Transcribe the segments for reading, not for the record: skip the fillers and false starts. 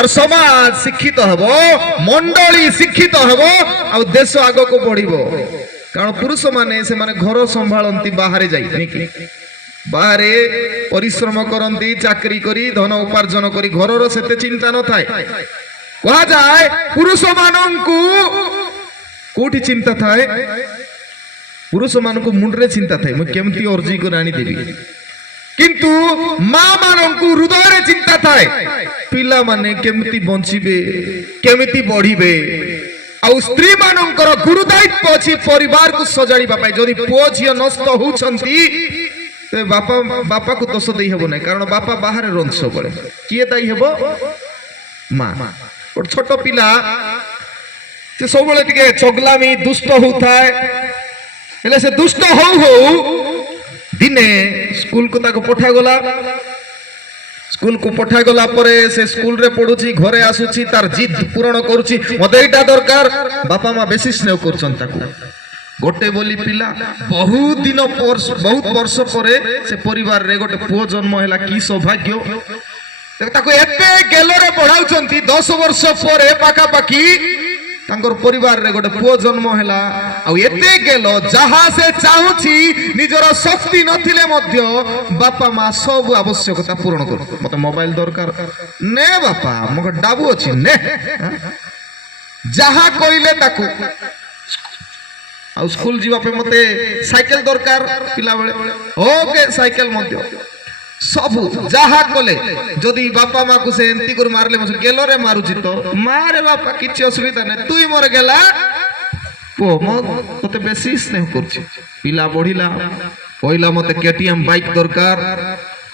तार समाज शिक्षित हब मंडली शिक्षित हब आ देश आग को बढ़िबो कारण पुरुष माने से माने घर संभालती बाहर जाई बाहर परिश्रम करती चाकरी करी धन उपार्जन करी घर सेते चिंता न थाए कहा जाए पुरुष मानंकु कोठी चिंता थाए पुरुष मानंकु मुंडरे चिंता थाए मु केमती अर्जी कर आनी देबी किंतु मां मानंकु हृदय रे चिंता थाए पिला माने केमती बंचिबे केमती बढ़िबे आ स्त्री मानंकर गुरुदायित्व अछि परिवार को सजाड़ीबा पाई जदि पुओ झियो नष्ट होउछंती ते बापा बापा को दोष देई हेबो नै कारण बापा बाहर रंस पड़े किए दाई हेबो मां और छोट पिला से सब बेले टिके चगलामी दुष्ट होउथाय हेले से दुष्ट हो दिने स्कूल को ताको पठा गला स्कूल को पठा गला परे से स्कूल रे पढुची घरे आसुची तार जिद पूर्ण करूची मते एटा दरकार बापा मां बेसी स्नेह करछन ताको गोटे बोली पिला बहुत दिन बहुत वर्ष परे से परिवार रे गोटे पुओ जन्म हैला की सौभाग्य ताको एते गेलरे पढाउचंती 10 वर्ष परे पाका पाकी तांकर परिवार रे गोटे पुओ जन्म हैला आ एते गेलो जहा से चाहुची निजर शक्ति नथिले मध्य बापा मां सब आवश्यकता पूर्ण कर मते मोबाइल दरकार ने बापा मको डाबू अछि ने जहा कइले ताकू आ स्कूल जीवा पे मते साइकिल दरकार पिला बेले ओके साइकिल मध्य सब जहा कले जदि बापा माँ को से एंती कर मारले मसे गेलो रे मारुची तो मारे बापा किछि असुविधा नै तुई मोर गेला पो म तते बेसी स्नेह करछि पिला बढ़िला कहला मते केटीएम बाइक दरकार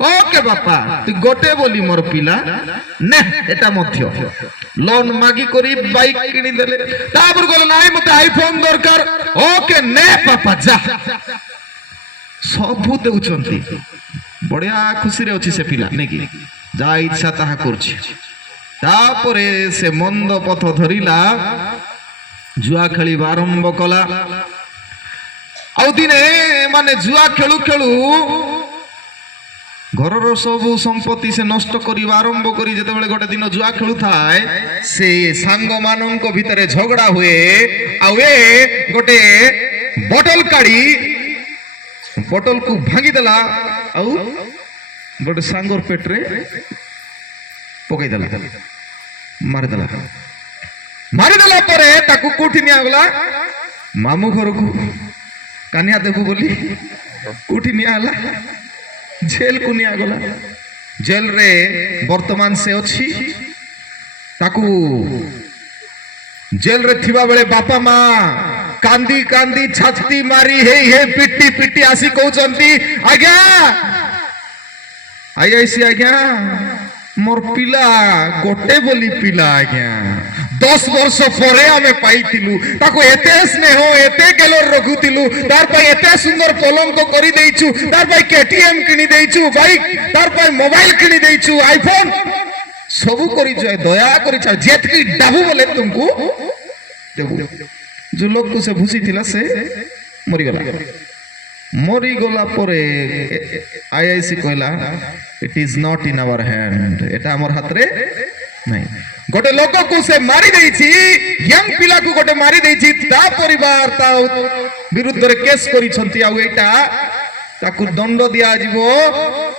ओके बापा तू गोटे बोली मोर पिला ने एटा मध्य लोन मागी करी बाइक किनी देले तापर कहले नाइ मते आईफोन दरकार ओके ने पापा जा सब देउचंती बढ़िया खुशी रे अछि से पिला नै कि जा इच्छा ताहा करछि तापरे से मंद पथ धरिला जुआ खेली आरंभ कला आ दिने माने जुआ खेलु खेलु घरर सब संपत्ति से नष्ट करी आरंभ करी जते बेले गोटे दिन जुआ खेलु थाए से सांग मानंक भितरे झगड़ा हुए आ ए गोटे बोतल काढी बोतल को भांगी देला आउ गोटे सांगर पेटरे पकई देला मारी देला परे ताकू कोठी निया गला मामू घर को कान्या देबू बोली कोठी निया हला जेल को निया गला जेल रे वर्तमान से अछि ताकू जेल रे थिबा बेले बापा मां कांदी कांदी छाती मारी हे पिट्टी पिट्टी आसी कहउचंती आज्ञा आईआईसी आज्ञा मोर पिला गोटे बोली पिला आज्ञा 10 वर्ष परे हमें पाइथिलु ताको एते स्नेह एते गेलर रखुथिलु तार पय एते सुंदर पलंक करी देइछु तार पय केटीएम किनी देइछु बाइक तार पय मोबाइल किनी देइछु आईफोन सब करी जाय दया करी छ जेतकी डाबू बोले तुमको देबू जो लोग को से भूसी थिला से मरी गला परे आईआईसी कहला it is not in our hand एटा हमर हाथ रे नहीं गोटे लोक को से मारी देइछि यंग पिला को गोटे मारी देइछि ता परिवार ता विरुद्ध रे केस करी छंती आ एटा ताकू दंड दिया जिवो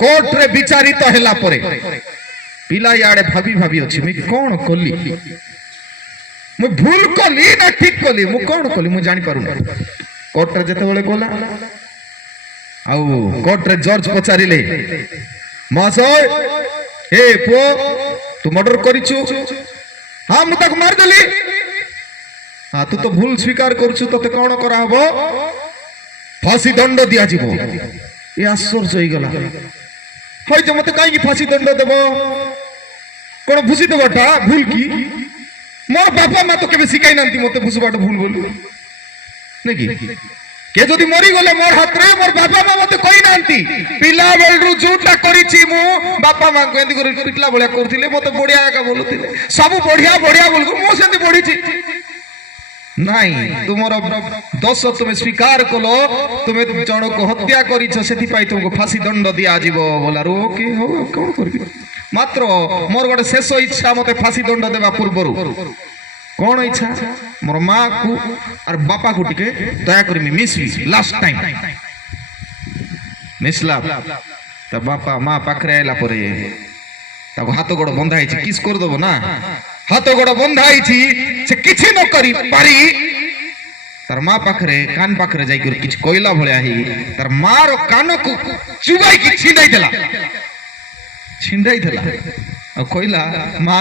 कोर्ट रे विचारित हैला परे पिला याडे भाबी भाबी अछि मैं कोन कोली मु भूल कली ना ठीक कली मु कोन कली मु जानि पारु कोर्ट रे जते बेले कोला आउ कोर्ट रे जज पचारिले महाशय हे पो तू मर्डर करिछु हां मु ताक मार देली हां तू तो भूल स्वीकार करछु तते कोन करा हबो फांसी दंड दिया जिवो ए आश्चर्य होई गला होय जे मते काई की फांसी दंड देबो कोन भूसी देबाटा भूल की मोर बापा मा तो केबे सिकाई नांती मते भूसबाट भूल बोलू नै की के जदि मरी गले मोर हाथ रे मोर बापा मा मते कहि नांती पिला बेलरु झूठा करिछि मु बापा मा को एंदी कर पिटला बळिया करथिले मते बढ़िया का बोलुथिले सब बढ़िया बढ़िया बोल मु सेंती पढिछि नहीं तुमर दोष तुम स्वीकार कलो तुम जन को हत्या करिछ सेति पाई तुमको फांसी दंड दिया जिवो बोलारो ओके हो कोन करबी মাত্র মোর গোটে শেষ ইচ্ছা মতে ফাঁসি দণ্ড দেবা পূর্বরু কোন ইচ্ছা মোর মা কু আর বাপা কু টিকে দয়া করি মিশবি লাস্ট টাইম মিশলা তা বাপা মা পাখরে আইলা পরে তাকে হাত গোড় বন্ধা হয়েছে কিস করে দেবো না হাত গোড় বন্ধা হয়েছি সে কিছু ন করি পারি তার মা পাখরে কান পাখরে যাই করে কিছু কইলা ভলিয়া হি তার মার কানকু চুবাই কি ছিঁড়াই দেলা আর কইলা মা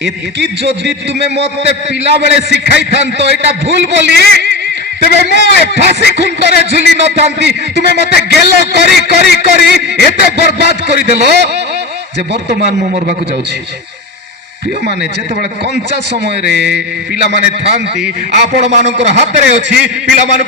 এতকি যদি তুমি মতে পিলা বেলে শিখাই থান্ত এটা ভুল বলি তবে মু এ ফাঁসি খুঁটরে ঝুলি নথান্তি তুমি মতে গেল করি করি করি এতে বরবাদ করে দেল যে বর্তমান মু মরবাকু যাচ্ছি প্রিয় মানে যেতবে কঞ্চা সময় পিলা মানে থান্তি আপন মানଙ୍କର হাତରେ ଅଛି ପିଲା